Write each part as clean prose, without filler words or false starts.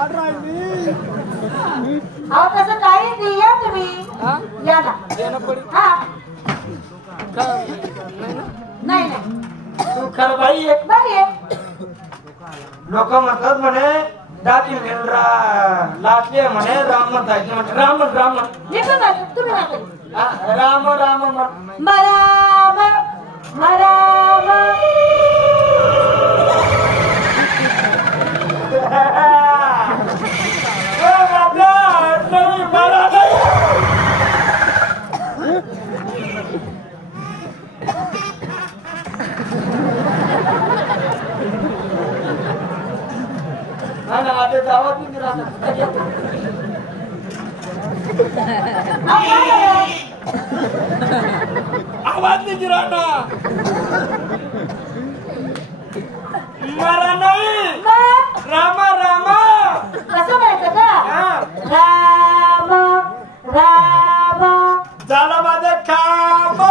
काढ राहिली अहो तसं काही नाही या तुम्ही या ना हा नाही नाही तू खर बाई एक बाई आहे लोक म्हणतात म्हणे दादी लाटले म्हणे राम म्हणतात म्हणे राम राम निघून जा तुम्ही नाही करू. राम राम मराम मराम आवाज नाही गिराना मरा नाही रामा रामा कसं म्हणायचं का राम राम झालं माझं काम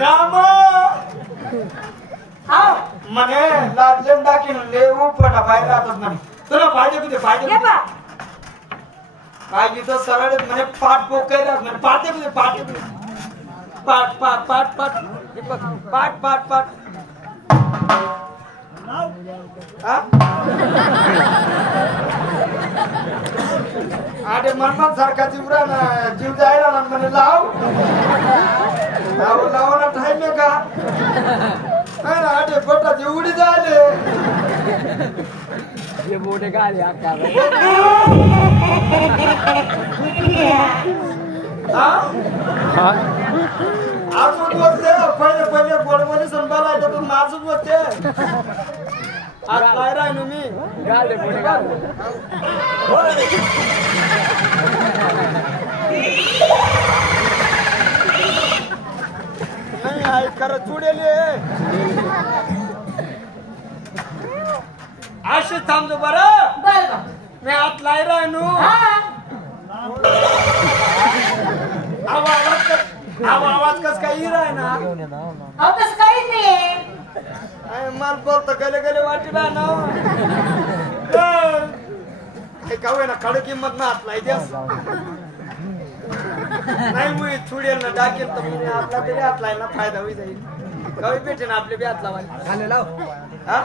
काम म्हणे लाटले टाकीन लेऊ फटा बाहेर राहतात म्हणे तुला पाहिजे कुठे पाहिजे पाहिजे तर सरळ म्हणे पाठ पोकाय राहत म्हणे पाठे कुठे पाठे कुठे पाठ पाठ पाठ पाठ पाठ पाठ पाठ अरे मनमान सारखा जीवरा ना जीव जायला ना म्हणे लाव लावला टाइम आहे का अरे पोटाची उडी झाले ये मोठे गाडी अजून बोलते पहिले पहिले गोडमध्ये संभाळायचं तू माझच बोलते आज काय राहिलो मी गाडी मोठे गाडी नाही आहे खरं चुडेले अशी थांबतो बरं बरं मी आत लाई राहिलो आवाज कस काही राह ना अहो तसं काहीच नाहीये मला बोलतो गेले गेले वाटी ना का ना खड किंमत ना हात लाई द्यास नाही मुळी चुडेल ना टाकेल तर मी आपला तरी हात लायला फायदा होईल जाईल कवी भेटे ना आपले बी हात लावायला लाव हा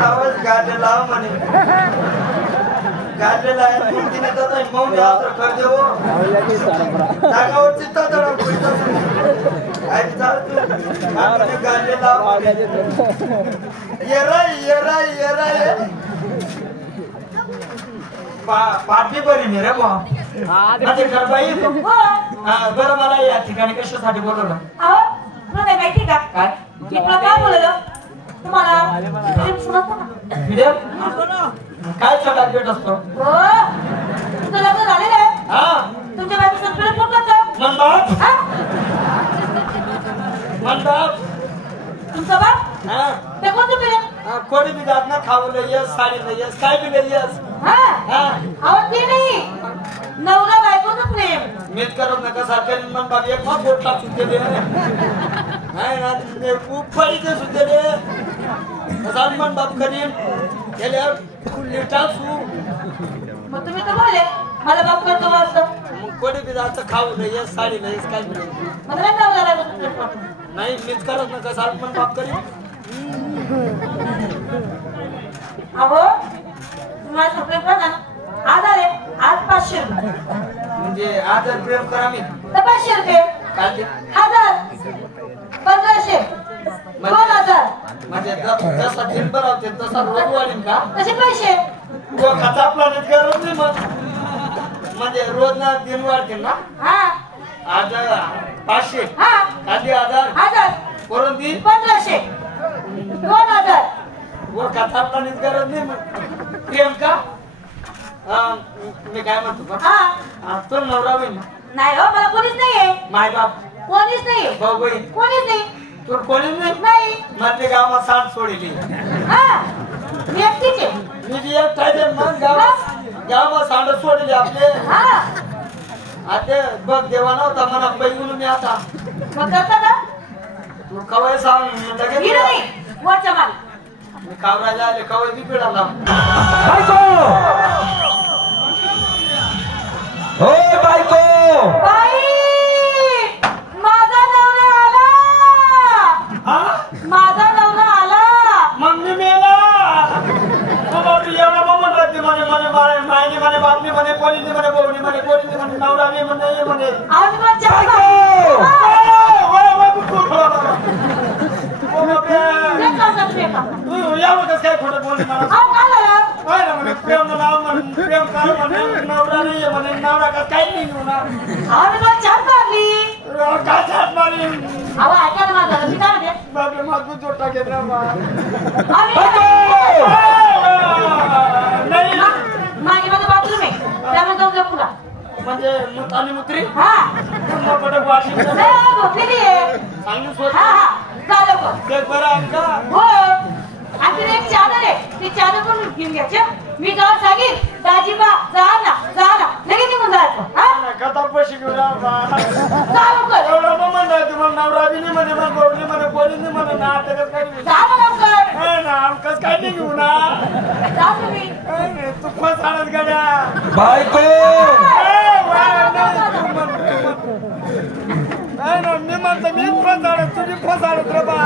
आवाज गाडले लाव म्हणे गाडलेला आहे तिने तर मौन कर देव जागावर चित्ता गाडले लाव ये पाठी बरी नाही रे बा बाई बरं मला या ठिकाणी कशासाठी बोलवलं अहो तुला काय माहिती का काय मी तुला काय बोललो तुम्हाला प्रेम समजतं का काय सगळ्यात भेट असतो हो तुझं लग्न झालेलं आहे हा तुमच्या बायकोचं प्रेम कोण करतं म्हणतात हा? म्हणतात तुमचा बाप हा ते कोणतं प्रेम कोणी बी जात ना खावलं येस साडीला येस काय बी येस हा हा अहो ते नाही नवरा बायकोचं प्रेम मीच करत नका सारख्या मन बाबी एक मग बोट टाकून दिले नाही ना खूप पाहिजे सुद्धा असं मन बाप करीन गेल्यावर खुल्ली टाकू मग तुम्ही तर बोलले मला बाप करतो असं मग कोणी बी जायचं खावलं येस साडीला येस काय बी मला नाही नवरा बायकोचं प्रेम पटलं. नाही मीच करत नका सारखं मन बाप करीन अहो तुम्हाला प्रेम करा आधार आहे आज 500 रुपये म्हणजे आदर प्रेम करा मी तर 500 रुपये काय ते 1000 1500 2000 म्हणजे जसा दिन बनवते तसा रोज वाढीन का तसे पैसे खाता आपला गरज नाही मग म्हणजे रोज ना दिन वाढतील ना हा आज 500 हा आधी 1000 करून दी 1500 2000 व कथा आपला गरज नाही मग प्रेम का मी काय म्हणतो का हा तो नवरा बहीण नाही हो मला कोणीच नाहीये माय बाप कोणीच नाहीये भाऊ बहीण कोणीच नाही तू कोणीच नाही नाही मधले गावात सांड सोडली हा मी एकटीच आहे मी जी एक टायचे मग गावात सांड सोडली आपले हा आता बघ देवा नव्हता म्हणा बैगुन मी आता मग करता का तू कवय सांग लगेच गिर नाही वरच्या माल मी कावराजा आले कवय बी पिळाला बायको हो बायको बाई माझा नवरा आला हा माझा नवरा आला मम्मी मेला बाबा एवढा मम्मन राहते म्हणे म्हणे मायने म्हणे बापने म्हणे पोलीने म्हणे भाऊने म्हणे पोलीने म्हणे नवरा बी म्हणे हे म्हणे आज मग चहा यावं कसं काय खोटं बोलते मला काय ना म्हणे प्रेम नाव म्हणे प्रेम कर म्हणे नवरा नाही म्हणे नवरा का काही नाही होणार काय छात मारी बापरे माझं जोटा घेत ना नाही म्हणजे मुतानी मुत्री पटक वाशी सांगू सोड देख बरं आमका एक चादर आहे ती चादर पण घेऊन घ्यायची मी जेव्हा सांगेन दाजीबा जा ना लगेच निघून जायचं हा कथा पैसे घेऊन जा लवकर एवढं मग म्हणताय तुम्हाला नवरा बी नाही म्हणे मग भाऊनी म्हणे पोलीने म्हणे ना त्याच्यात काही नाही जा ना लवकर ना आमकाच काही नाही घेऊ ना जा तुम्ही तू पण सांगत गाड्या बायको नाही ना मी म्हणतो मी फसाडत तुम्ही फसाडत रे बा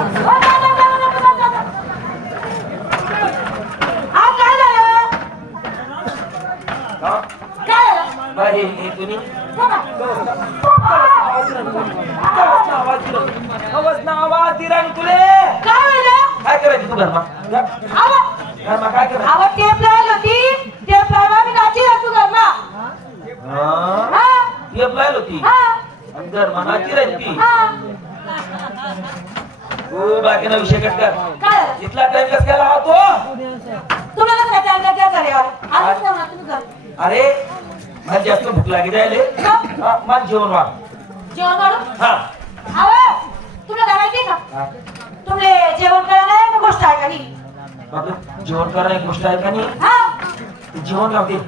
बाई तुम्ही आवाज दिला तुले काय करायचं तू घरमा काय करायचं टेप लावली होती टेप लावा मी नाची तू घरमा टेप लावली होती घरमा नाची राहिली तू बाकीना विषय कट कर इथला टाइम कस काय लावा तो तुम्हाला काय टाइम काय करेल आजच ना तुम्ही घर अरे मला जास्त भूक लागी जायले मला जेवण वाढ जेवण वाढू हा तुला काय माहिती का तुमले जेवण करायला एक गोष्ट आहे का नाही जेवण करणं एक गोष्ट आहे का नाही हा जेवण लावते